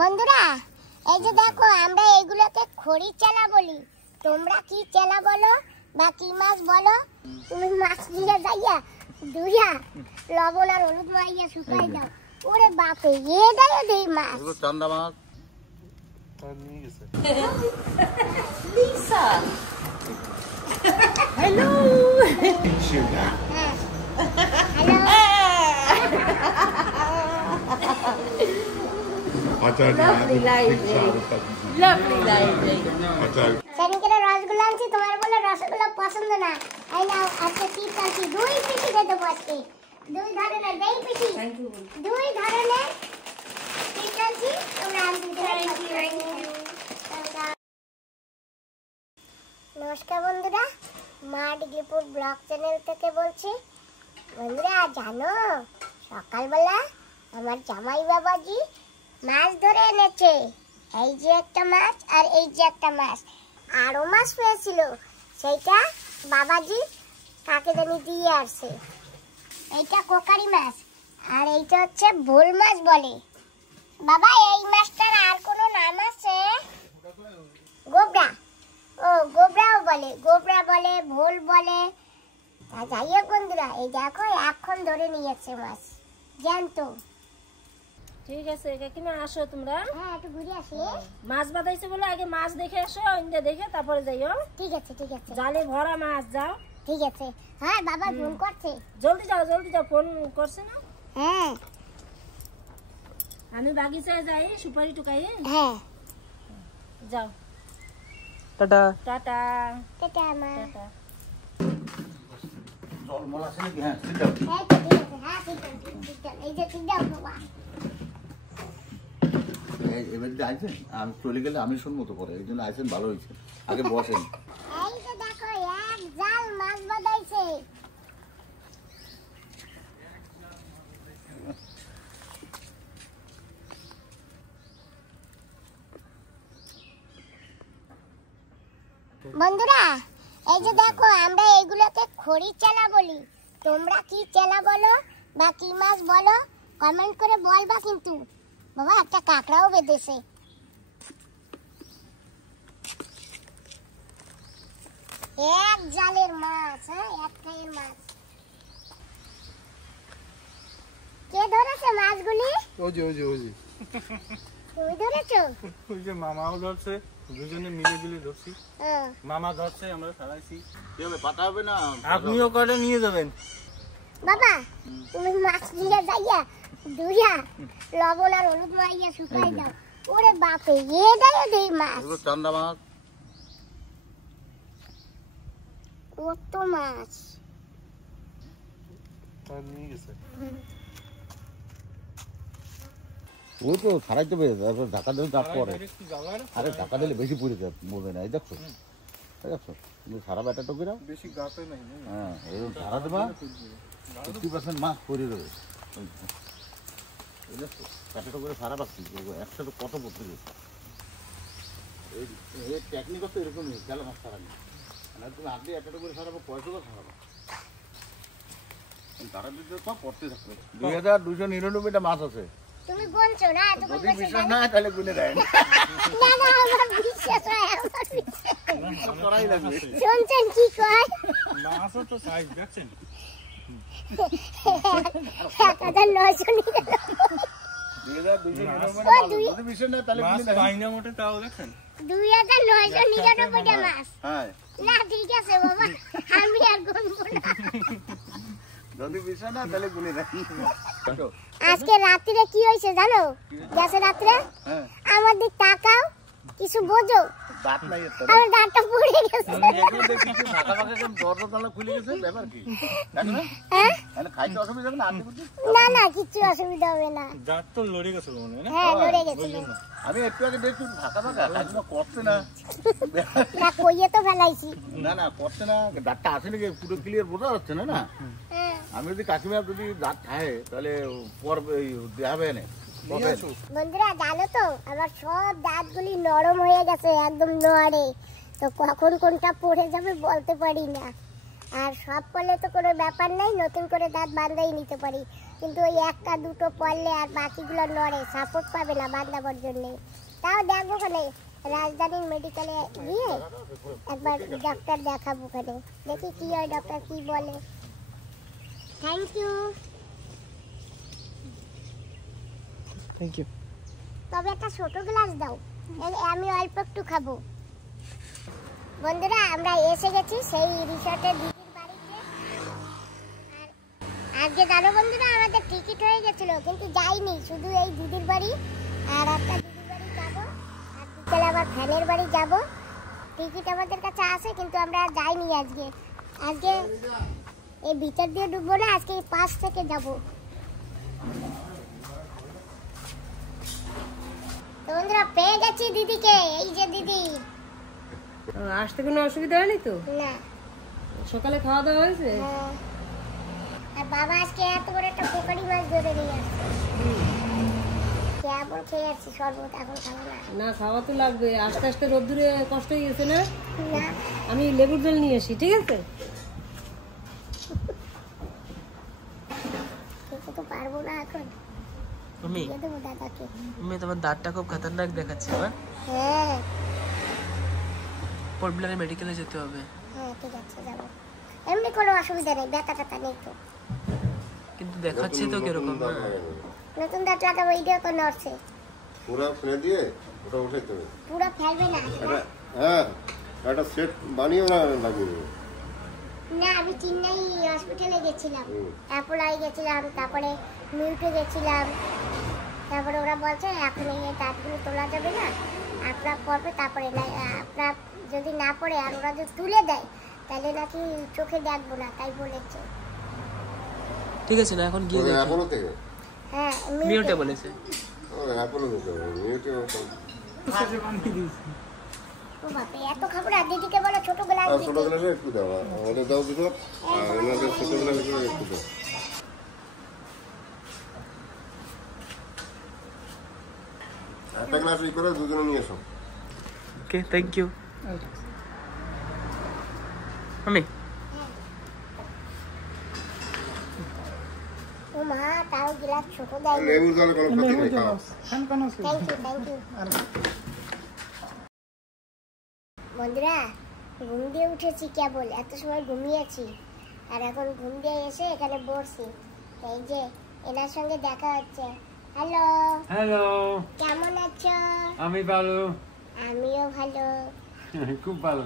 বন্ধুরা এই যে দেখো আমরা এগুলোকে খড়ি চেলা বলি, তোমরা কি চেলা বলো বা কি মাছ বলো? তুমি মাছ দিয়ে যাইয়া দুইয়া লবণ আর হলুদ মাইয়া শুকাই দাও, ওরে বাপে এটাই দেই মাছ। এগুলো চান্দা মাছ নিয়ে গেছে। লিসা হ্যালো রসগোল্লা আনছি, তোমার বলে রসগোল্লা পছন্দ না। এই নাও আজকে টিপ আনছি, 2 পিসি দিয়ে দেবো আজকে। 2 ধরনের দেই পিসি, 2 ধরনের টিপ আনছি, তোমরা আনতে নমস্কার বন্ধুরা, মা ডিগ্রিপুর ব্লগ চ্যানেল থেকে বলছি। বন্ধুরা জানো সকালবেলা আমার জামাই বাবাজি মাছ ধরে এনেছে। এই যে একটা মাছ আর এই যে একটা মাছ, আরো মাছ পেয়েছিল, সেইটা বাবাজি কাকে জানি দিয়ে আসছে। এইটা কোকারি মাছ আর এইটা হচ্ছে ভোল মাছ বলে। বাবা এই মাছটার আর কোনো নাম আছে? গোবরা। ও গোবরাও বলে, গোবরা বলে, ভোল বলে। যাই হোক বন্ধুরা, এই দেখো এখন ধরে নিয়েছে মাছ জ্যান্ত। ঠিক আছে কাকিমা আসো তোমরা। হ্যাঁ একটু ঘুরে আসি। মাছ বাঁধাইছে বলে আগে মাছ দেখে আসো, ইন্দে দেখে তারপরে যাইও। ঠিক আছে ঠিক আছে, জালে ভরা মাছ, যাও। ঠিক আছে। হ্যাঁ বাবা ফোন করছে, জলদি যাও ফোন করছে না? হ্যাঁ আমি বাগিচায় যাই সুপারি টুকাই। হ্যাঁ যাও, টাটা টাটা টাটা মা। টাটা। জলমল আছে নাকি? হ্যাঁ ঠিক আছে। হ্যাঁ তো ঠিক আছে, হ্যাঁ ঠিক আছে, ঠিক আছে। এই যে ঠিক দাও বাবা। এবার যে আইছেন আমি চলে গেলে আমি শুনবো তো পরে, এই জন্য আইছেন ভালো হয়েছে, আগে বসেন। এই যে দেখো এক জাল মাছ বাঁধাইছে। বন্ধুরা এই যে দেখো আমরা এগুলোকে খড়ি চেলা বলি, তোমরা কি চেলা বলো বা কি মাছ বলো কমেন্ট করে বলবা কিন্তু। বাবা একটা কাঁকড়াও বেঁধেছে। এক জালের মাছ, হ্যাঁ এক খাইয়ের মাছ। কে ধরেছে মাছগুলি? ওজি তুমি ধরেছো? ওই যে মামাও ধরছে, দুজনে মিলে মিলে ধরছি। হ্যাঁ। মামা ধরছে, আমরা ছাড়াইছি। কি হবে, পাতা হবে না? আপনিও কটা নিয়ে যাবেন। বাবা তুমি মাছ দিয়ে যাইয়া দুইয়া লবণ আর হলুদ মাইয়া শুকাই দাও, ওরে বাপে এটাই দেই মাছ। এগুলো চান্দা মাছ কত মাছ। নিয়ে গেছে। ওই তো ছাড়াইতে পেরে ঢাকা দিলে চাপ পরে। আরে ঢাকা দিলে বেশি পুড়ে যায়, বোঝে না। এই দেখছো দেখছো কিন্তু সারা ব্যাটা টুকি না বেশি গাছে নাই। হ্যাঁ এরকম সারা দেবা 50% মাছ পরে রয়েছে। এই দেখছো ব্যাটাটা করে সারা পাচ্ছি, একসাথে কত পড়তে গেছে। এই টেকনিক হচ্ছে এরকমই, খেলা মাছ সারা নেই। মানে তুমি আগে একটা করে সারাবো, পয়সাও সারাবো, তারা যদি সব পড়তে থাকবে। 2299টা মাছ আছে। তুমি বলছো না এত যদি বিশ্বাস না হয় তাহলে গুনে দেয় না। না না আমার বিশ্বাস হয়, আমার বিশ্বাস করাই লাগবে। শুনছেন কি কয়? মাছও তো সাইজ দেখছেন। 1999 যদি বিশ্বাস না তাহলে গুনে দেয়। বাইনা মোটে তাও দেখছেন। 2999টা মাছ। হ্যাঁ না ঠিক আছে বাবা, আমি আর গুনবো না। যদি বিশ্বাস না তাহলে গুনে দেয়। আজকে রাত্রে কি হয়েছে জানো? গেছে রাত্রে হ্যাঁ আমার দিক তাকাও, কিছু বোঝো? দাঁত নাই একটা। আমার দাঁতটা পড়ে গেছে। এখন দেখি কি ঢাকা ফাঁকা কেমন দরজা খুলে গেছে, ব্যাপার কি? দেখো না হ্যাঁ মানে খাইতে অসুবিধা হবে না? আনতে বুঝি না না কিছু অসুবিধা হবে না। দাঁত তো লড়ে গেছিল মনে হয় না। হ্যাঁ লড়ে গেছিল। আমি একটু আগে দেখছি ঢাকা ফাঁকা, কাজটা করছে না। না কইয়ে তো ফেলাইছি। না না করছে না, দাঁতটা আসে নাকি পুরো ক্লিয়ার বোঝা যাচ্ছে না। না হ্যাঁ। আমি যদি কাকিমা যদি দাঁত খায় তাহলে পর দেখাবে না। বন্ধুরা জানো তো আমার সব দাঁতগুলি নরম হয়ে গেছে, একদম নড়ে, তো কখন কোনটা পড়ে যাবে বলতে পারি না। আর সব করলে তো কোনো ব্যাপার নাই, নতুন করে দাঁত বাঁধাই নিতে পারি। কিন্তু ওই একটা দুটো পড়লে আর বাকিগুলো নড়ে, সাপোর্ট পাবে না বাঁধাবার জন্য। তাও দেখবো ওখানে রাজধানীর মেডিকেলে গিয়ে একবার ডাক্তার দেখাবো, ওখানে দেখি কি হয়, ডক্টর কি বলে। Thank you. Thank you. তবে একটা ছোট গ্লাস দাও, আমি অল্প একটু খাবো। বন্ধুরা আমরা এসে গেছি সেই রিসর্টের দিদির বাড়িতে। আর আজকে জানো বন্ধুরা আমাদের টিকিট হয়ে গেছিল, কিন্তু যাইনি, শুধু এই দিদির বাড়ি আর একটা দিদির বাড়ি যাবো, আর বিকেলে আবার ফ্যানের বাড়ি যাব। টিকিট আমাদের কাছে আছে কিন্তু আমরা যাইনি আজকে। আজকে এই ভিতর দিয়ে ঢুকবো না, আজকে এই পাশ থেকে যাবো। তো বন্ধুরা পেয়ে গেছি দিদিকে, এই যে দিদি। আসতে কোনো অসুবিধা হয়নি তো? না। সকালে খাওয়া দাওয়া হয়েছে? হ্যাঁ। আর বাবা আজকে এত বড় একটা পোকারি মাছ ধরে নিয়ে আসছে। কেবল খেয়ে আসছি শরবত, এখন খাবো না। না খাওয়া তো লাগবে, আস্তে আস্তে রোদ্দুরে কষ্ট হয়ে গেছে না? না আমি লেবুর জল নিয়ে আসি, ঠিক আছে? খেতে তো পারবো না এখন। মামি দিয়ে দেবো দাদাকে। মামি তোমার দাঁতটা খুব খতরনাক দেখাচ্ছে আমার। হ্যাঁ পোর্টব্লেয়ারে মেডিকেলে যেতে হবে। হ্যাঁ ঠিক আছে যাবো, এমনি কোনো অসুবিধা নেই, ব্যথা ট্যাথা নেই তো। কিন্তু দেখাচ্ছে তো কিরকম। নতুন দাঁত লাগাবো, এইটাও তো নড়ছে। পুরো ফেলে দিয়ে ওটা উঠাইতে হবে। পুরো ফেলবে না। হ্যাঁ একটা সেট বানিয়ে লাগিয়ে দেবে। না আমি চেন্নাই হসপিটালে গেছিলাম, অ্যাপোলাই গেছিলাম, তারপরে মিউটে গেছিলাম। তারপরে ওরা বলছে এখন এই দাঁতগুলো তোলা যাবে না, আপনার পড়বে, তারপরে না আপনার যদি না পড়ে আর ওরা যদি তুলে দেয় তাহলে নাকি চোখে দেখবো না, তাই বলেছে। ঠিক আছে না এখন গিয়ে দেখি। অ্যাপোলো থেকে? হ্যাঁ মিউটে বলেছে। অ্যাপোলো থেকে মিউটে। ও বাপরে এত খাবো না, দিদিকে বলো ছোট গ্লাস ছোট দিতে। গ্লাসে একটু দাও, আমাদের দাও দুটো, আর ওনাদের ছোট গ্লাসে একটু দাও। একটা গ্লাস ই করে দুজনে নিয়ে এসো। ওকে থ্যাংক ইউ মামি। ও মা তাও গ্লাস ছোট দেয়। লেবুর জলে কোনো ক্ষতি নেই, খাও। Thank you. বন্ধুরা ঘুম দিয়ে উঠেছি কেবল, এত সময় ঘুমিয়েছি, আর এখন ঘুম দিয়ে এসে এখানে বসছি। এই যে এনার সঙ্গে দেখা হচ্ছে। হ্যালো হ্যালো, কেমন আছো? আমি ভালো, আমিও ভালো। খুব ভালো।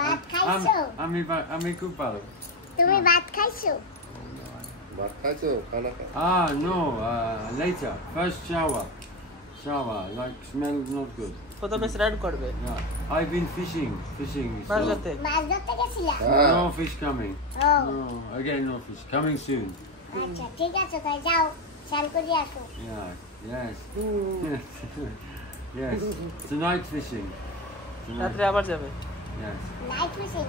ভাত খাইছো? আমি খুব ভালো। তুমি ভাত খাইছো? ভাত খাইছো? খানা খাও। No, later. First shower. Like smell not good. প্রথমে স্নান করবে। Yeah. I've been fishing. Much So ধরতে। মাছ ধরতে গেছিলা? no fish coming. ও No, again no fish coming soon. আচ্ছা ঠিক আছে, তাই যাও স্নান করে আসো। Yeah. Yes. Yes. Tonight fishing. রাত্রে আবার যাবে। Yes. Night fishing?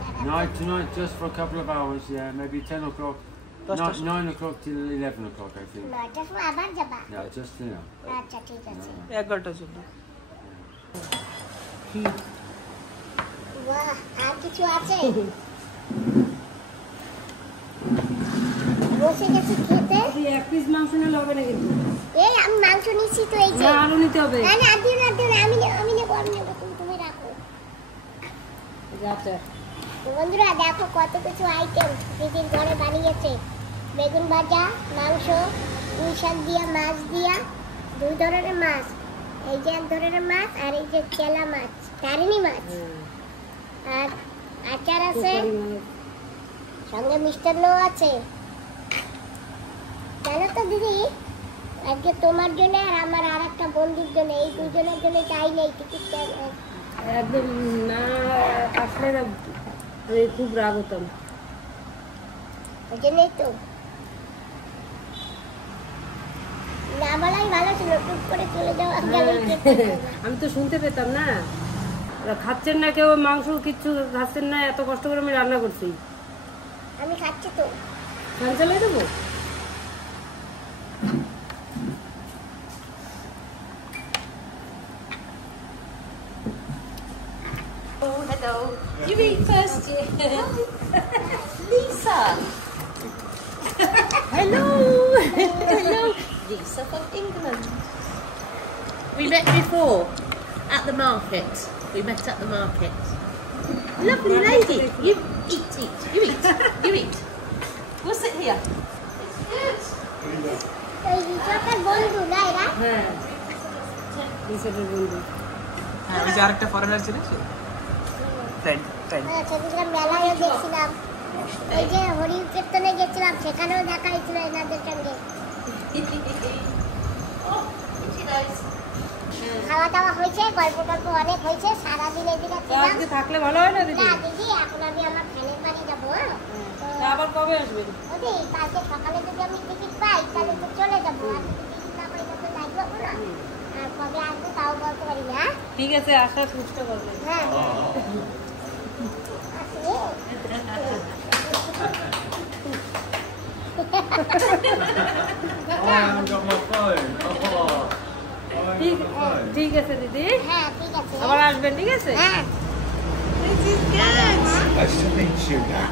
Tonight, just for a couple of hours. Yeah, maybe 10 o'clock. 9 o'clock till 11 o'clock, I think. 9টার সময় আবার যাবা? Yeah, just আচ্ছা ঠিক আছে। 1 ঘন্টার জন্য। বাহ, আর কিছু আছে? বসে গেছি খেতে। তুই এক পিস মাংস নিলে হবে না কিন্তু। এই আমি মাংস নিচ্ছি তো, এই যে। না আলু নিতে হবে। না না দিও না, আমি নেবো, তুমি রাখো। আচ্ছা তো বন্ধুরা দেখো কত কিছু আইটেম দিদির ঘরে বানিয়েছে। বেগুন ভাজা, মাংস, পুঁই শাক দিয়া, মাছ দিয়া, 2 ধরনের মাছ। এই যে 1 ধরনের মাছ, আর এই যে চেলা মাছ, তারিনি মাছ। আর আচার আছে, সঙ্গে মিষ্টান্নও আছে। জানো তো দিদি, আজকে তোমার জন্য আর আমার আর একটা বন্ধুর জন্য, এই দুজনের জন্য চাই নেই টিকিট। একদম না আসলে না খুব রাগ হতাম। ওই জন্যই তো না বলাই ভালো ছিল, টুক করে চলে যাওয়া। আমি তো শুনতে পেতাম না, ওরা খাচ্ছেন না, কেউ মাংস কিচ্ছু খাচ্ছেন না, এত কষ্ট করে আমি রান্না করছি। আমি খাচ্ছি তো। ফ্যান চালিয়ে দেবো? Oh, hello. You eat first, Lisa. Hello. Hello. Lisa from England. We met before at the market. We met at the market. Lovely lady. You eat. You eat. You eat. We'll sit here. It's good. এই রিসোর্টের বন্ধু না এরা? হ্যাঁ রিসোর্টের বন্ধু। হ্যাঁ ওই যে আরেকটা ফরেনার ছিল সে ফ্রেন্ড সেদিনকার মেলায় দেখছিলাম, এই যে হরি কীর্তনে গেছিলাম সেখানেও দেখা হয়েছিল এনাদের সঙ্গে। খাওয়া দাওয়া হয়েছে, গল্প টল্প অনেক হয়েছে, সারাদিন এদিকে ছিলাম। আজকে থাকলে ভালো হয় না দিদি? না দিদি, এখন আমি আমার ফ্যানের বাড়ি যাবো। আবার কবে আসবেন? ওদি কালকে সকালে যদি আমি টিকিট পাই তাহলে তো চলে যাবো, আর যদি টিকিট না পাই তাহলে যাইবো না। আর কবে আসবো তাও বলতে পারি না। ঠিক আছে, আসার চেষ্টা করবেন। হ্যাঁ ঠিক আছে দিদি, হ্যাঁ ঠিক আছে। আবার আসবেন, ঠিক আছে? হ্যাঁ This is good. Nice to meet you. হ্যাঁ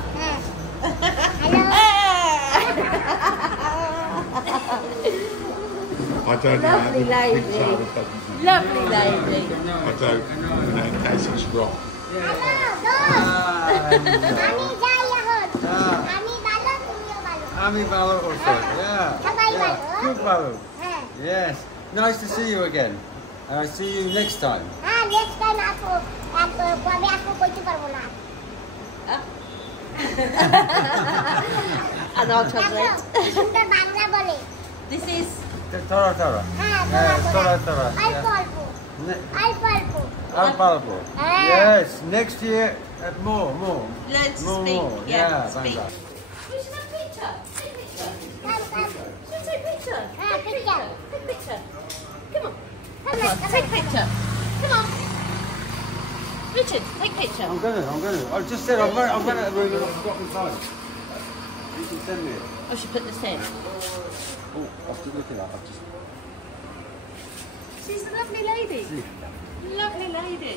hello. I don't know. Lovely lady. Lovely lady. I don't. In case it's wrong. Hello দোস্ত, আমি যাই এখন। আমি ভালো, তুমিও ভালো। আমি ভালো also. Yeah. সবাই ভালো। Good ভালো. হ্যাঁ Yes. Nice to see you again. And I see you next time. হ্যাঁ নেক্সট টাইম আসবো। কবে আসবো কইতে পারবো না। And I'll translate. সুন্দর বাংলা বলে। This is Tara Tara. হ্যাঁ Tara Tara. অল্প অল্প অল্প অল্প। Alpalpo. Ah. Yes. Next year, more. learn to More. speak. Yeah, speak. Bangla. We should have a picture. Take a picture. Come come. Should we take a picture? হ্যাঁ picture. Take a picture. Come on. Come on, come Take a on. picture. Come on. Richard, take a picture. I'm gonna. I just said I'm gonna. I've forgotten time. You can send me it. I should put this in. Oh, I've just looking at. I've just. She's a lovely lady. Lovely lady.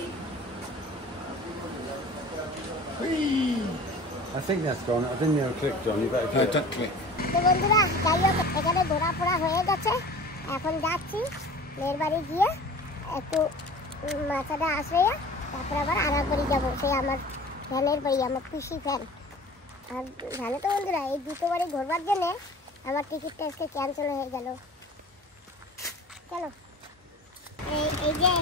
I think that's gone. I didn't even click, John. You better No, click. don't click. তো বন্ধুরা যাই হোক, এখানে ঘোরাফোরা হয়ে গেছে, এখন যাচ্ছি মেয়ের বাড়ি গিয়ে একটু মাথাটা আশ্রয়া, তারপর আবার আড়া করে যাবো সেই আমার ফ্যানের বাড়ি, আমার পিসি ফ্যান। আর জানো তো বন্ধুরা, এই দুটো বাড়ি ঘোরবার জন্যে আমার টিকিটটা আজকে ক্যান্সেল হয়ে গেল। চলো এই যে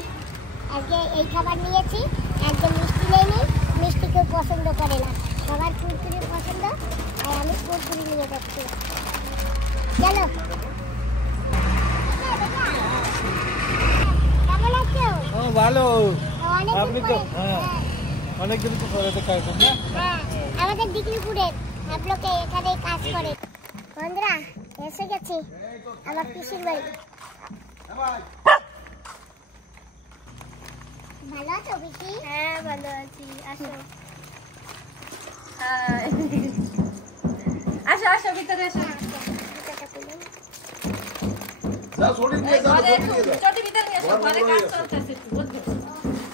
আজকে এই খাবার নিয়েছি, একদম মিষ্টি নেইনি, মিষ্টি কেউ পছন্দ করে না, সবার কুরকুরি পছন্দ, আর আমি কুরকুরি নিয়ে যাচ্ছি। চলো কেমন আছো? ভালো। অনেকদিন পরে। হ্যাঁ, অনেকদিন পরে দেখা হয়েছে না? হ্যাঁ, আমাদের ডিগ্রিপুরের লোকে এখানে কাজ করে। বন্ধুরা এসে গেছি আমার পিসির বাড়ি। ভালো আছো পিসি? হ্যাঁ ভালো আছি, আসো। আসো আসো ভিতরে এসো। That's what it is. ঘরে একটু চটি ভিতরে নিয়ে এসো, ঘরে কাজ চলতেছে একটু বুঝছো?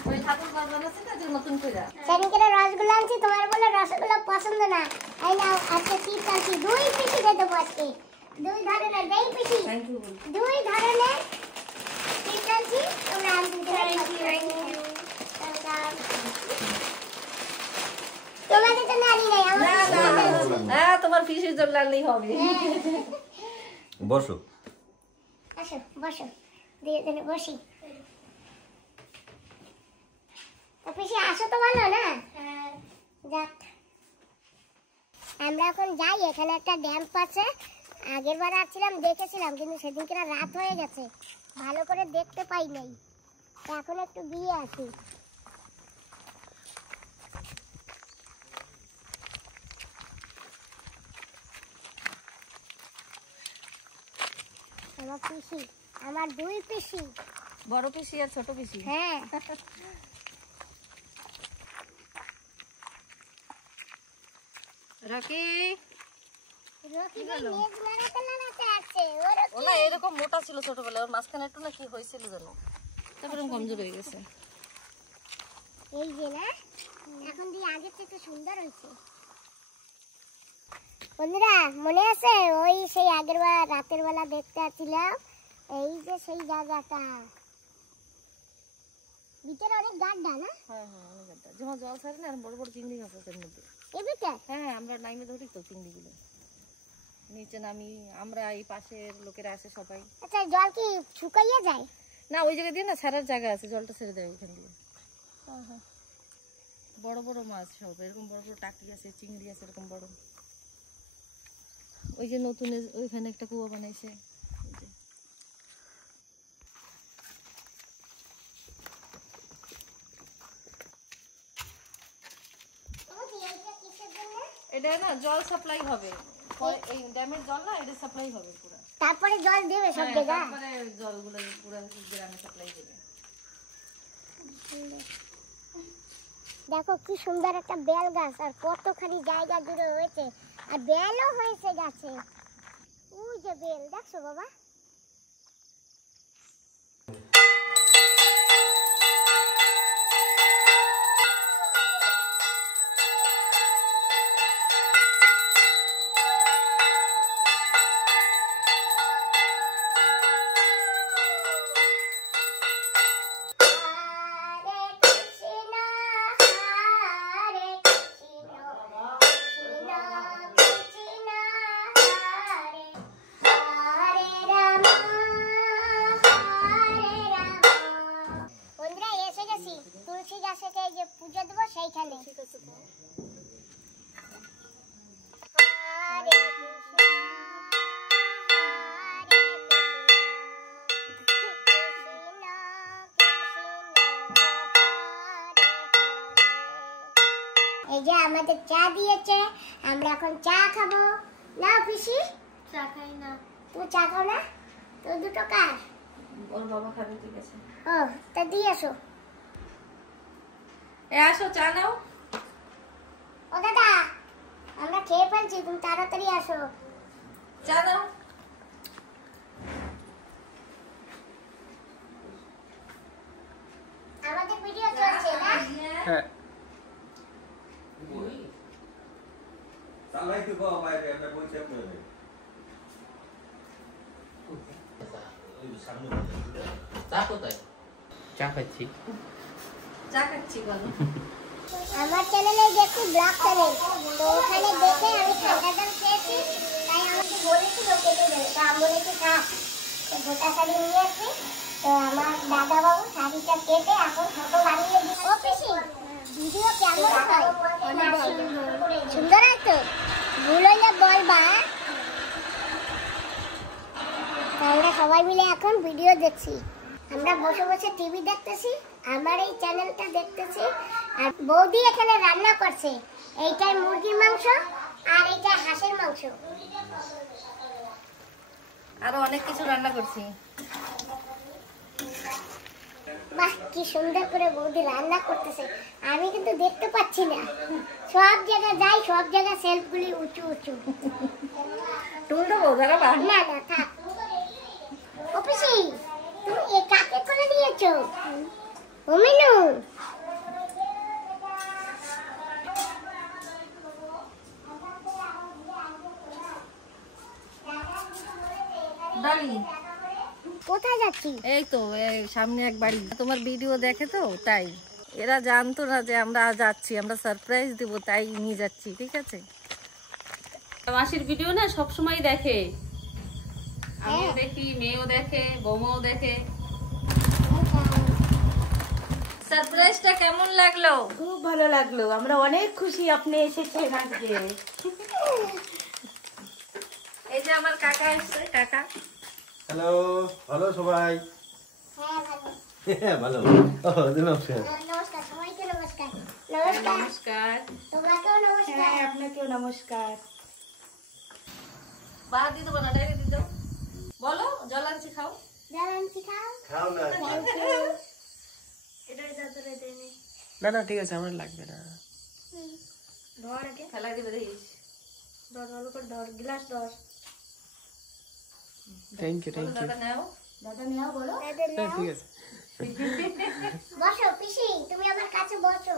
ওই ঠাকুর বাবা আছে না যে নতুন করে। সেদিনকে রসগোল্লা আনছি, তোমার বলে রসগোল্লা পছন্দ না, এই নাও আজকে চিপস আনছি, দুই পিসি দিয়ে দেবো আজকে, দুই ধরনের, যেই পিসি দুই ধরনের চিপস আনছি, তোমরা আনছি। তোমাদের জন্য আনি নাই, আমার হ্যাঁ তোমার ফিশের জন্য আনলেই হবে। বসো। আসো বসো, দিয়ে দিলে বসি। পিসি আসো তো ভালো না? যাক আমরা এখন যাই, এখানে একটা ড্যাম্প আছে, আগের বার আসছিলাম দেখেছিলাম, কিন্তু সেদিনকে রাত হয়ে গেছে, ভালো করে দেখতে পাই নাই, এখন একটু গিয়ে আসি। আমার পিসি, আমার দুই পিসি, বড় পিসি আর ছোট পিসি। হ্যাঁ রকি রকি ভাই লেজ লাগাতে লাগাতে আছে, ওর ও না এরকম মোটা ছিল ছোটবেলায়, ওর মাঝখানে একটু না কি হয়েছিল জানো, তারপরে কমজোর হয়ে গেছে। এই যে না এখন দিয়ে আগের থেকে সুন্দর হয়েছে। বন্ধুরা মনে আছে ওই সেই আগের বার রাতের বেলা দেখতে আসছিলাম এই যে সেই জায়গাটা ভিতরে অনেক গাড্ডা না? হ্যাঁ হ্যাঁ অনেক একটা যখন জল ছাড়ে না বড় বড় চিংড়ি মাছ আছে এর মধ্যে। এই ভিতরে? হ্যাঁ আমরা নাইমে ধরি তো চিংড়িগুলো নিচে নামি আমরা এই পাশের লোকেরা আসে সবাই। আচ্ছা জল কি শুকাইয়া যায়? না ওই জায়গা দিয়ে না ছাড়ার জায়গা আছে জলটা ছেড়ে দেয় ওইখান দিয়ে। বড় বড় মাছ সব এরকম বড় বড় টাকি আছে চিংড়ি আছে এরকম বড়। ওই যে নতুন ওইখানে একটা কুয়া বানাইছে। এটা না জল সাপ্লাই হবে এই ড্যামের জল না এটা সাপ্লাই হবে পুরো। তারপরে জল দেবে সব জায়গায়? তারপরে জলগুলো পুরো গ্রামে সাপ্লাই দেবে। দেখো কি সুন্দর একটা বেল গাছ আর কতখানি জায়গা জুড়ে হয়েছে আর বেলও হয়েছে গাছে। ওই যে বেল দেখছো বাবা? তুলসী গাছকে যে পুজো দেবো সেইখানে। এই যে আমাদের চা দিয়েছে আমরা এখন চা খাবো। না পিসি চা খাই না। তুমি চা খাও না? তো দুটো কার? ওর বাবা খাবে ঠিক আছে। ও তা দিয়ে আসো। এ আসো চা নাও। ও দাদা আমরা খেয়ে ফেলছি তুমি তাড়াতাড়ি আসো। চা নাও। আমাদের ভিডিও চলছে না? হ্যাঁ Salah itu kau mai dia mai pun siapa ni? চা খাচ্ছি। চা খাচ্ছি বলো। আমার চ্যানেলে দেখি ব্লগ চ্যানেল তো ওখানে দেখে আমি ঠান্ডা জল খেয়েছি তাই আমাকে বলেছিল কেটে দেবে তো আমি বলেছি থাক তো গোটা শাড়ি নিয়ে আসি তো আমার দাদা বাবু শাড়িটা কেটে এখন ফটো বানিয়ে দিচ্ছে। ও পিসি ভিডিও কেমন হয়? সুন্দর হয় তো? ভুল হইলে বলবা। আমরা সবাই মিলে এখন ভিডিও দেখছি। আমরা বসে বসে টিভি দেখতেছি আমার এই চ্যানেলটা দেখতেছি আর বৌদি এখানে রান্না করছে। এইটাই মুরগির মাংস আর এইটা হাঁসের মাংস। আরো অনেক কিছু রান্না করছি। বাহ কি সুন্দর করে বৌদি রান্না করতেছে আমি কিন্তু দেখতে পাচ্ছি না। সব জায়গায় যাই সব জায়গায় সেলফগুলি উঁচু উঁচু। টুলটা বোঝারা বা না না থাক। ও পিসি তুমি এ কাকে করে দিয়েছো? ও মিনু ডালি কোথায় যাচ্ছি? এই তো এই সামনে এক বাড়ি তোমার ভিডিও দেখে তো তাই এরা জানতো না যে আমরা যাচ্ছি আমরা সারপ্রাইজ দেব তাই নিয়ে যাচ্ছি ঠিক আছে। মাসির ভিডিও না সব সময় দেখে আমিও দেখি মেয়েও দেখে বৌমাও দেখে। সারপ্রাইজটা কেমন লাগলো? খুব ভালো লাগলো আমরা অনেক খুশি আপনি এসেছেন আজকে। এই যে আমার কাকা এসেছে কাকা। হ্যালো ভালো সবাই? হ্যাঁ ভালো। ভালো নমস্কার। নমস্কার সবাইকে নমস্কার। নমস্কার নমস্কার তোমাকেও নমস্কার। হ্যাঁ আপনাকেও নমস্কার। বাদ দিয়ে দেবো না ডাইরেক্ট দিয়ে দেবো। বলো জল আনছি খাও। জানান্তি খাও। খাও না। এটা দাদরে দেনে। না না ঠিক আছে আমার লাগবে না। ধর আগে ফেলাই দিবে দেখিস। ধর ভালো করে ধর গ্লাস ধর। থ্যাংক ইউ বলো দাদা নাও। দাদা নেও বলো। দাদা হ্যাঁ নেও। ঠিক আছে। বসো পিসি তুমি আমার কাছে বসো।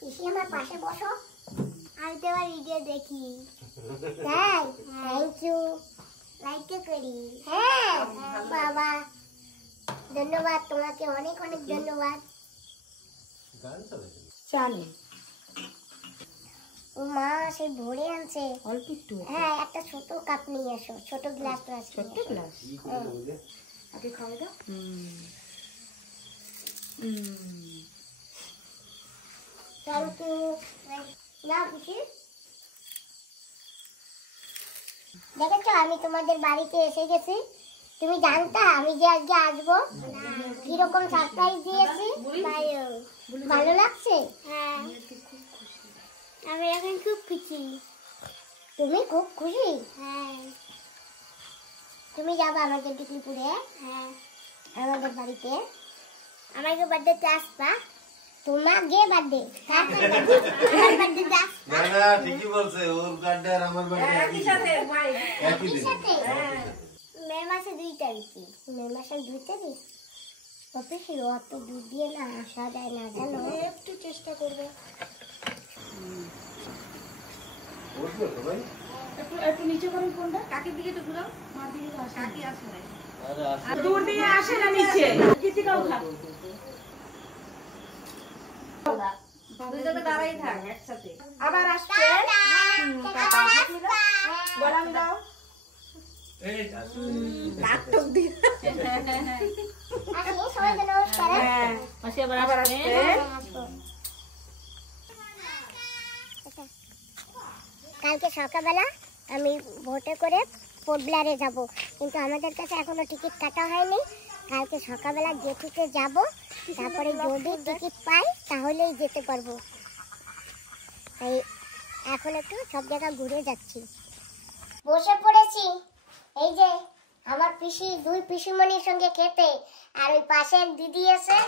পিসি আমার পাশে বসো। আমি তোমার ভিডিও দেখি। তাই? Thank you. লাইক করি। হ্যাঁ বাবা, ধন্যবাদ তোমাকে, অনেক অনেক ধন্যবাদ। চালে ও মা সেই ভরে আনছে অল্প একটু। হ্যাঁ, একটা ছোট কাপ নিয়ে এসো, ছোট গ্লাস। ছোট্ট গ্লাস আগে খাওয়া দাও। Thank you. না বুঝি দেখেছো আমি তোমাদের বাড়িতে এসে গেছি, তুমি জানতা আমি যে আজকে আসবো? কিরকম সারপ্রাইজ দিয়েছি? ভালো লাগছে? হ্যাঁ, আমি এখন খুব খুশি। তুমি খুব খুশি? হ্যাঁ। তুমি যাবা আমাদের টিকলিপুরে? হ্যাঁ, আমাদের বাড়িতে। আমাকে বার্থডেতে আসবা? তোমার যে বার্থডে, ঠিকই বলছে, ওর বার্থডে আর আমার বার্থডে একই সাথে। মে মাসে 2 তারিখে। মে মাসের 2 তারিখ? অফিসে অত দূর দিয়ে না আসা যায় না, জানো? একটু চেষ্টা করবে। একটু নিচে করুন ফোনটা, কাকির দিকে একটু ঘুরাও, মার দিকে আসে। কাকি আসে না, দূর দিয়ে আসে না নিচে। কৃতিকাও থাক, দুইটাতে দাঁড়াই থাক একসাথে। আবার আসছে, গলাম দাও। নাটক দিয়ে সবাইকে নমস্কার। মাসি আবার আসছে। কালকে সকালবেলা আমি ভোটে করে পোর্টব্লেয়ারে যাব, কিন্তু আমাদের কাছে এখনো টিকিট কাটা হয়নি। কালকে সকালবেলা জেটিতে যাব, তারপরে যদি টিকিট পাই তাহলেই যেতে পারবো। তাই এখন একটু সব জায়গা ঘুরে যাচ্ছি। বসে পড়েছি এই যে আমার পিসি, 2 পিসিমণির সঙ্গে খেতে, আর ওই পাশে এক দিদি আছে,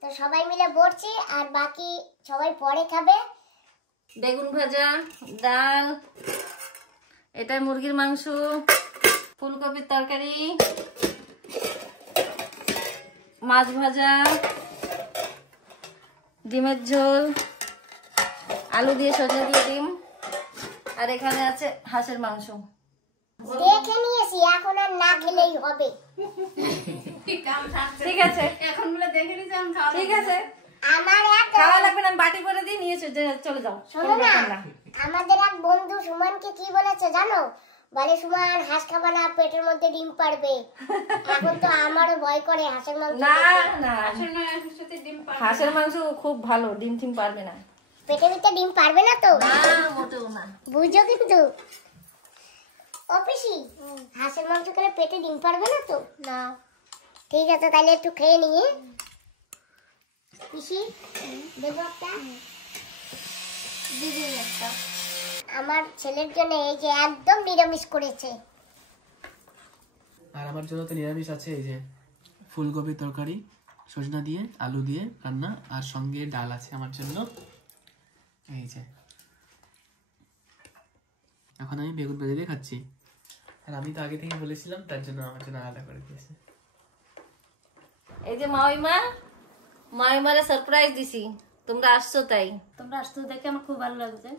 তো সবাই মিলে বসছি, আর বাকি সবাই পরে খাবে। বেগুন ভাজা, ডাল, এটা মুরগির মাংস, ফুলকপির তরকারি, মাছ ভাজা, ডিমের ঝোল, আলু দিয়ে সজনে দিয়ে ডিম, আর এখানে আছে হাঁসের মাংস। দেখে নিয়েছি, এখন আর না খেলেই হবে। ঠিক আছে, এখন বলে দেখে নিয়েছি, ঠিক আছে, আমার এক খাওয়া লাগবে না, আমি বাটি করে দিয়ে নিয়েছো, চলে যাও। শোনো না, আমাদের এক বন্ধু সুমনকে কি বলেছে জানো? বলে সুমন হাঁস খাবা না, পেটের মধ্যে ডিম পারবে। এখন তো আমারও ভয় করে হাঁসের মাংস। না না, হাঁসের মাংস খুব ভালো, ডিম টিম পারবে না। পেটের ভিতরে ডিম পারবে না তো? না, মোটেও না। বুঝো কিন্তু অফিসি, হাঁসের মাংস খেলে পেটে ডিম পারবে না তো? না। ঠিক আছে, তাহলে একটু খেয়ে নিয়ে পিসি দেবো একটা, দিদি একটা। আমার ছেলের জন্য এই যে একদম নিরামিষ করেছে। আর আমার জন্য তো নিরামিষ আছে, এই যে ফুলকপির তরকারি, সজনা দিয়ে, আলু দিয়ে রান্না, আর সঙ্গে ডাল আছে আমার জন্য। এই যে এখন আমি বেগুন ভাজা দিয়ে খাচ্ছি, আর আমি তো আগে থেকে বলেছিলাম, তার জন্য আমার জন্য আলাদা করে দিয়েছে। এই যে মাইমারে সারপ্রাইজ দিছি, তোমরা আসছো তাই। তোমরা আসতে দেখে আমার খুব ভালো লাগছে।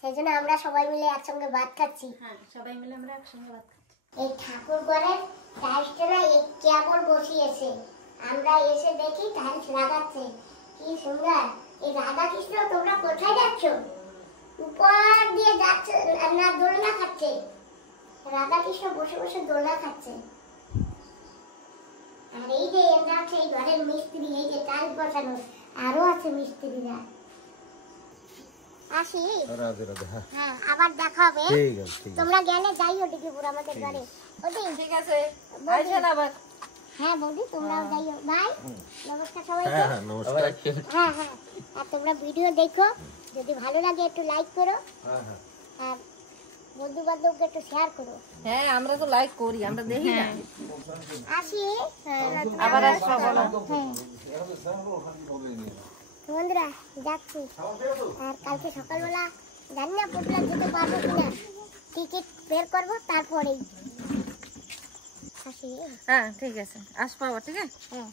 সেই জন্য আমরা সবাই মিলে একসঙ্গে ভাত খাচ্ছি। হ্যাঁ, সবাই মিলে আমরা একসঙ্গে ভাত খাচ্ছি। এই ঠাকুর ঘরের টাইলসটা না এই কেবল বসিয়েছে, আমরা এসে দেখি টাইলস লাগাচ্ছে, কি সুন্দর। এই রাধা কৃষ্ণ তোমরা কোথায় যাচ্ছ? উপর দিয়ে যাচ্ছে না, দোলনা খাচ্ছে। রাধা কৃষ্ণ বসে বসে দোলনা খাচ্ছে। আর এই যে এরা হচ্ছে এই ঘরের মিস্ত্রি, এই যে টাইলস বসানো, আরো আছে মিস্ত্রিরা। আসি, রাধে রাধে। হ্যাঁ হ্যাঁ আবার দেখা হবে। ঠিক আছে, ঠিক আছে। তোমরা গেলে যাই ওদিকে পুরো আমাদের ঘরে। ওদিকে ঠিক আছে, আসেন আবার। হ্যাঁ বৌদি, তোমরাও যাইও। বাই, নমস্কার সবাইকে। হ্যাঁ হ্যাঁ, নমস্কার। হ্যাঁ হ্যাঁ, আর তোমরা ভিডিও দেখো, যদি ভালো লাগে একটু লাইক করো, হ্যাঁ হ্যাঁ। আর বন্ধু বান্ধবকে একটু শেয়ার করো। হ্যাঁ, আমরা তো লাইক করি, আমরা দেখি না। আসি, আবার আসবো, বলো। হ্যাঁ বন্ধুরা যাচ্ছি। আর কালকে সকালবেলা জানি না পোটলা যেতে পারবো কিনা, টিকিট বের করবো তারপরেই আসি। হ্যাঁ ঠিক আছে, আসবো আবার, ঠিক আছে। হ্যাঁ।